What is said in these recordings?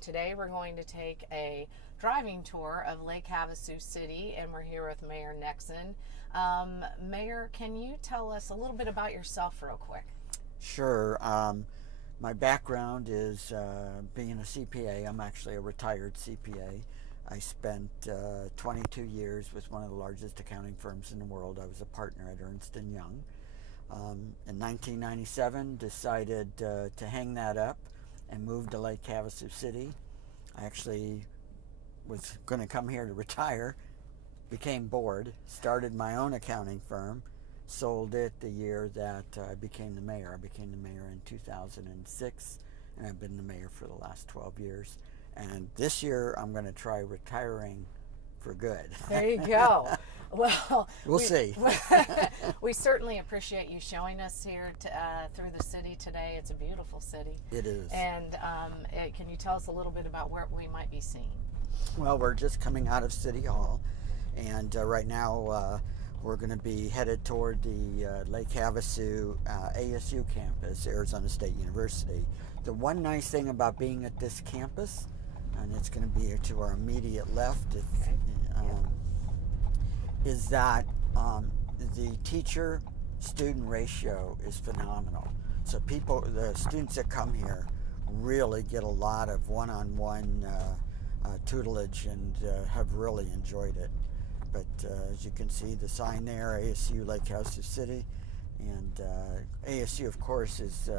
Today we're going to take a driving tour of Lake Havasu City, and we're here with Mayor Nexon. Mayor, can you tell us a little bit about yourself real quick? Sure. My background is being a CPA. I'm actually a retired CPA. I spent 22 years with one of the largest accounting firms in the world. I was a partner at Ernst & Young. In 1997, decided to hang that up and moved to Lake Havasu City. I actually was going to come here to retire, became bored, started my own accounting firm, sold it the year that I became the mayor. I became the mayor in 2006, and I've been the mayor for the last 12 years. And this year, I'm going to try retiring for good. There you go. Well, we'll see. We certainly appreciate you showing us here through the city today. It's a beautiful city. It is. And can you tell us a little bit about what we might be seeing? Well, we're just coming out of City Hall, and right now we're going to be headed toward the Lake Havasu ASU campus, Arizona State University. The one nice thing about being at this campus, and it's going to be to our immediate left, is that the teacher-student ratio is phenomenal. So the students that come here really get a lot of one-on-one tutelage and have really enjoyed it. But as you can see, the sign there, ASU Lake Havasu City, and ASU, of course, is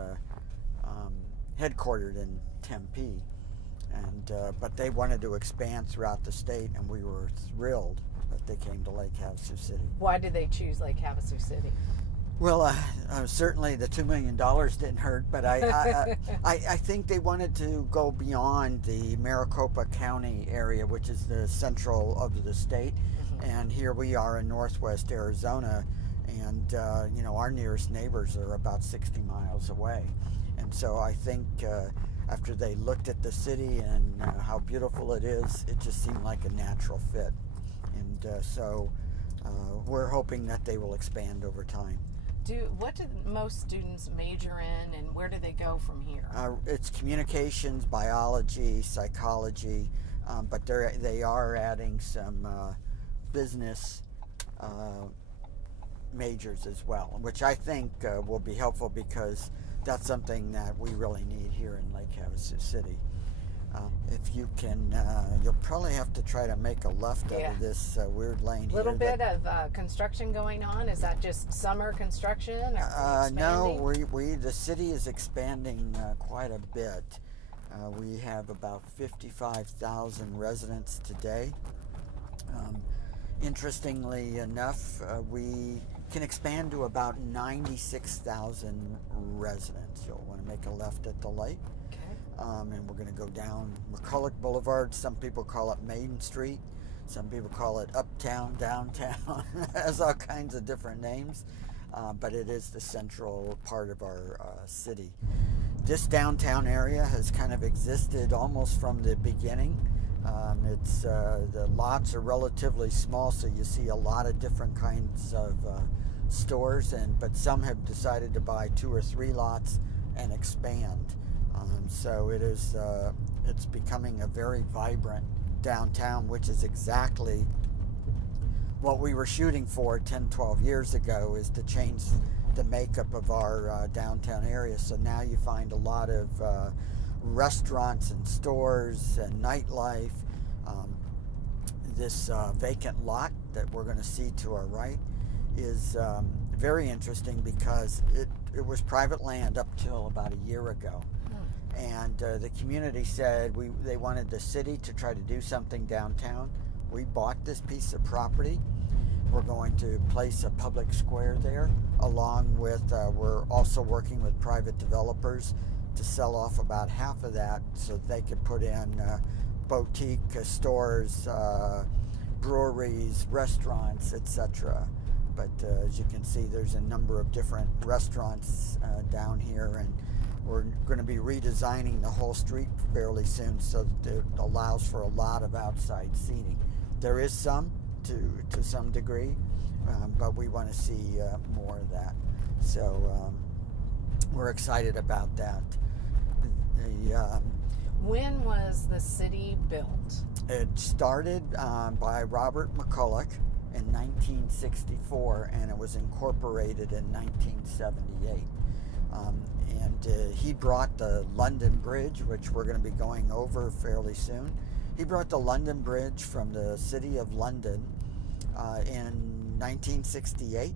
headquartered in Tempe. And but they wanted to expand throughout the state, and we were thrilled that they came to Lake Havasu City. Why did they choose Lake Havasu City? Well, certainly the $2 million didn't hurt, but I think they wanted to go beyond the Maricopa County area, which is the central of the state. Mm-hmm. And here we are in northwest Arizona, and our nearest neighbors are about 60 miles away. And so I think after they looked at the city and how beautiful it is, it just seemed like a natural fit. And so we're hoping that they will expand over time. What do most students major in, and where do they go from here? It's communications, biology, psychology, but they are adding some business majors as well, which I think will be helpful because that's something that we really need here in Lake Havasu City. If you can, you'll probably have to try to make a left out of this weird lane here. A little bit of construction going on. Is that just summer construction? Or no, the city is expanding quite a bit. We have about 55,000 residents today. Interestingly enough, we can expand to about 96,000 residents. You'll want to make a left at the lake. And we're going to go down McCulloch Boulevard. Some people call it Main Street. Some people call it Uptown, Downtown. It has all kinds of different names. But it is the central part of our city. This downtown area has kind of existed almost from the beginning. The lots are relatively small, so you see a lot of different kinds of stores. But some have decided to buy 2 or 3 lots and expand. So it's becoming a very vibrant downtown, which is exactly what we were shooting for 10, 12 years ago, is to change the makeup of our downtown area. So now you find a lot of restaurants and stores and nightlife. This vacant lot that we're going to see to our right is very interesting because it was private land up till about a year ago. And the community said they wanted the city to try to do something downtown. We bought this piece of property. We're going to place a public square there, along with we're also working with private developers to sell off about half of that so they could put in boutique stores, breweries, restaurants, etc. But as you can see, there's a number of different restaurants down here, and we're going to be redesigning the whole street fairly soon so that it allows for a lot of outside seating. There is some to some degree, but we want to see more of that. So we're excited about that. When was the city built? It started by Robert McCulloch in 1964, and it was incorporated in 1978. He brought the London Bridge, which we're going to be going over fairly soon. He brought the London Bridge from the city of London in 1968.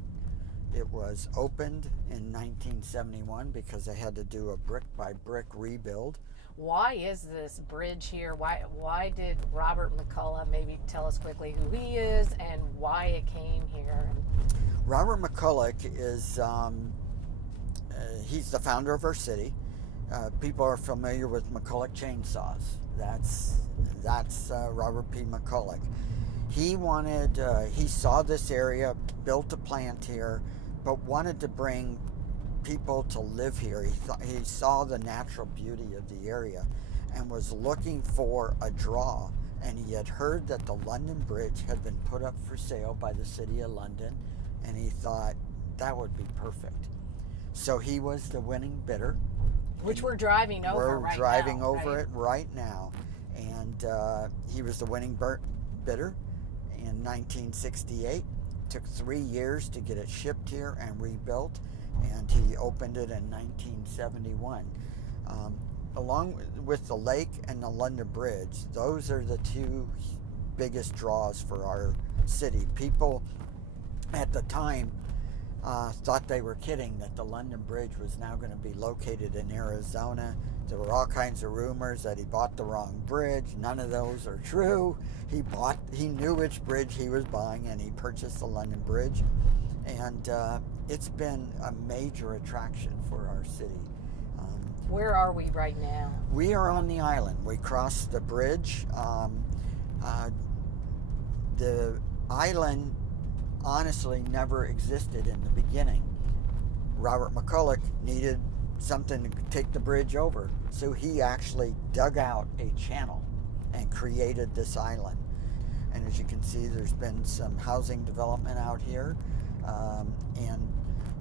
It was opened in 1971 because they had to do a brick-by-brick rebuild. Why is this bridge here? Why did Robert McCulloch, maybe tell us quickly who he is and why it came here? Robert McCulloch is, he's the founder of our city. People are familiar with McCulloch chainsaws. That's Robert P. McCulloch. He saw this area, built a plant here, but wanted to bring people to live here. He saw the natural beauty of the area and was looking for a draw. And he had heard that the London Bridge had been put up for sale by the city of London, and he thought that would be perfect. So he was the winning bidder. Which we're driving over right now. We're driving over it right now. And he was the winning bidder in 1968. Took 3 years to get it shipped here and rebuilt, and he opened it in 1971. Along with the lake and the London Bridge, those are the two biggest draws for our city. People at the time thought they were kidding that the London Bridge was now going to be located in Arizona. There were all kinds of rumors that he bought the wrong bridge. None of those are true. He knew which bridge he was buying, and he purchased the London Bridge. And it's been a major attraction for our city. Where are we right now? We are on the island. We crossed the bridge. The island honestly never existed in the beginning. Robert McCulloch needed something to take the bridge over, so he actually dug out a channel and created this island. And as you can see, there's been some housing development out here, and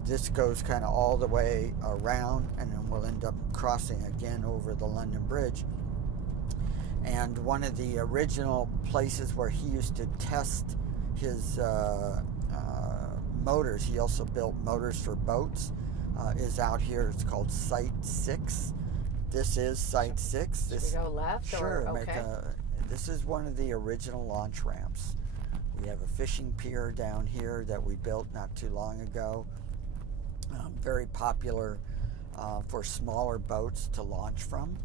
this goes kind of all the way around, and then we'll end up crossing again over the London Bridge. And one of the original places where he used to test his motors, he also built motors for boats, is out here. It's called Site 6. This is Site 6. Should we go left? Sure. Or, okay. This is one of the original launch ramps. We have a fishing pier down here that we built not too long ago. Very popular for smaller boats to launch from.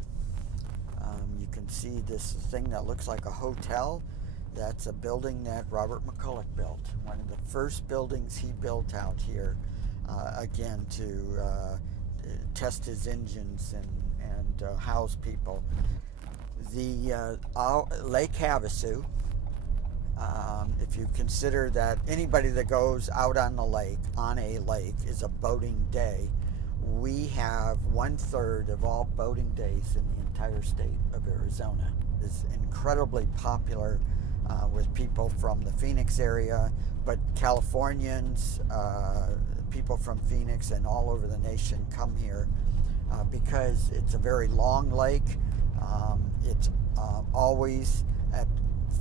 You can see this thing that looks like a hotel. That's a building that Robert McCulloch built. One of the first buildings he built out here, again, to test his engines and house people. The Lake Havasu, if you consider that anybody that goes out on a lake is a boating day, we have 1/3 of all boating days in the entire state of Arizona. It's incredibly popular with people from the Phoenix area, but Californians, people from Phoenix and all over the nation come here because it's a very long lake. It's always at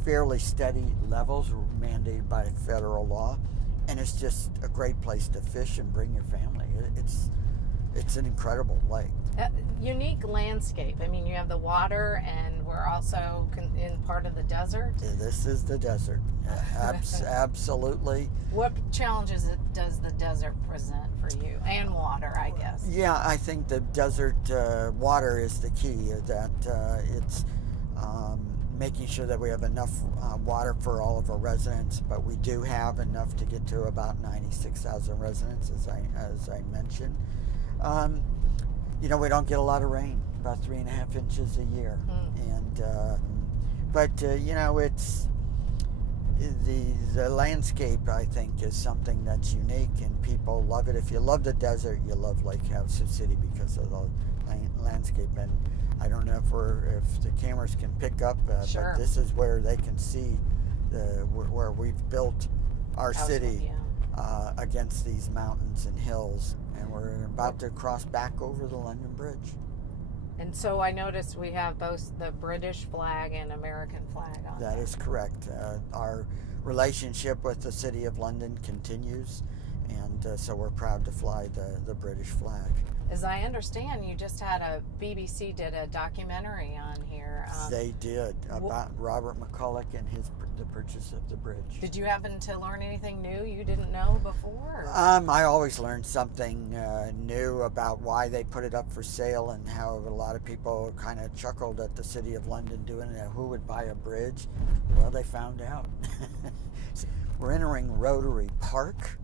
fairly steady levels mandated by federal law, and it's just a great place to fish and bring your family. It's an incredible lake. Unique landscape. I mean, you have the water, and we're also in part of the desert. This is the desert. Absolutely. What challenges does the desert present for you? And water, I guess. Yeah, I think the desert water is the key. That it's making sure that we have enough water for all of our residents, but we do have enough to get to about 96,000 residents, as I mentioned. We don't get a lot of rain, about 3.5 inches a year. But it's the landscape, I think, is something that's unique, and people love it. If you love the desert, you love Lake Havasu City because of the landscape. And I don't know if the cameras can pick up, sure. But this is where they can see where we've built our city against these mountains and hills. And we're about to cross back over the London Bridge. And so I noticed we have both the British flag and American flag on That there. is correct. Our relationship with the City of London continues, and so we're proud to fly the British flag. As I understand, you just had BBC did a documentary on here. They did, about Robert McCulloch and the purchase of the bridge. Did you happen to learn anything new you didn't know before? I always learn something new about why they put it up for sale, and how a lot of people kind of chuckled at the City of London doing it. Who would buy a bridge? Well, they found out. We're entering Rotary Park.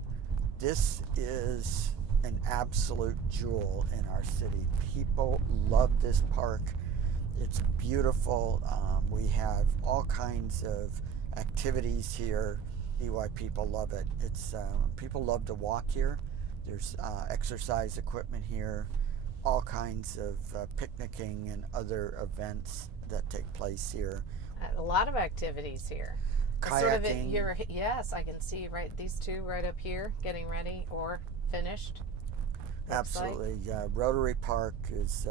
This is an absolute jewel in our city. People love this park. It's beautiful. We have all kinds of activities here. EY people love it. It's people love to walk here. There's exercise equipment here, all kinds of picnicking and other events that take place here. A lot of activities here. Kayaking. Yes, I can see these two right up here getting ready or finished. Absolutely. Rotary Park is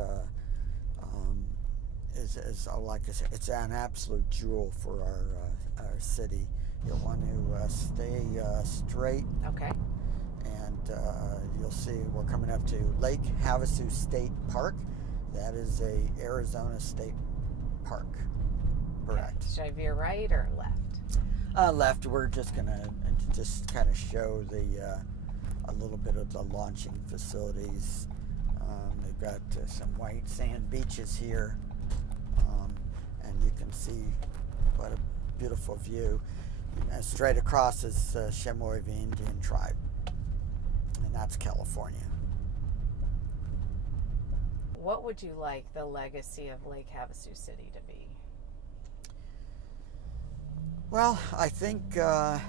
like I said, it's an absolute jewel for our city. You'll want to stay straight. Okay. And you'll see we're coming up to Lake Havasu State Park. That is a Arizona state park. Correct. Okay. Should I veer right or left? Left. We're just gonna just kind of show a little bit of the launching facilities. They've got some white sand beaches here, and you can see what a beautiful view. And straight across is Chemehuevi Indian tribe, and that's California. What would you like the legacy of Lake Havasu City to be? Well, I think I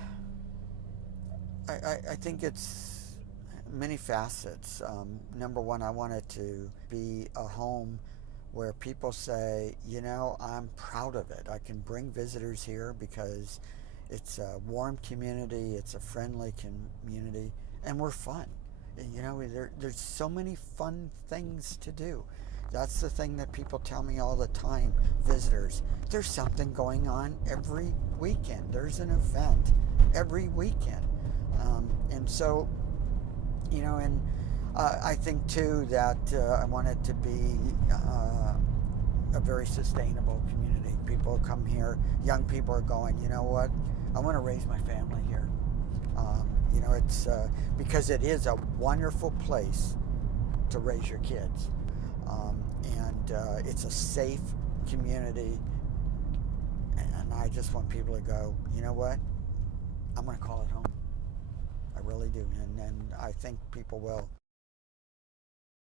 think it's many facets. Number one, I want it to be a home where people say, you know, I'm proud of it. I can bring visitors here because it's a warm community, it's a friendly community, and we're fun. You know, there's so many fun things to do. That's the thing that people tell me all the time, visitors. There's something going on every weekend. There's an event every weekend. And so, you know, and I think too that I want it to be a very sustainable community. People come here, young people are going, you know what, I want to raise my family here. You know, it's because it is a wonderful place to raise your kids. And it's a safe community. And I just want people to go, you know what, I'm going to call it home. I really do. And I think people will.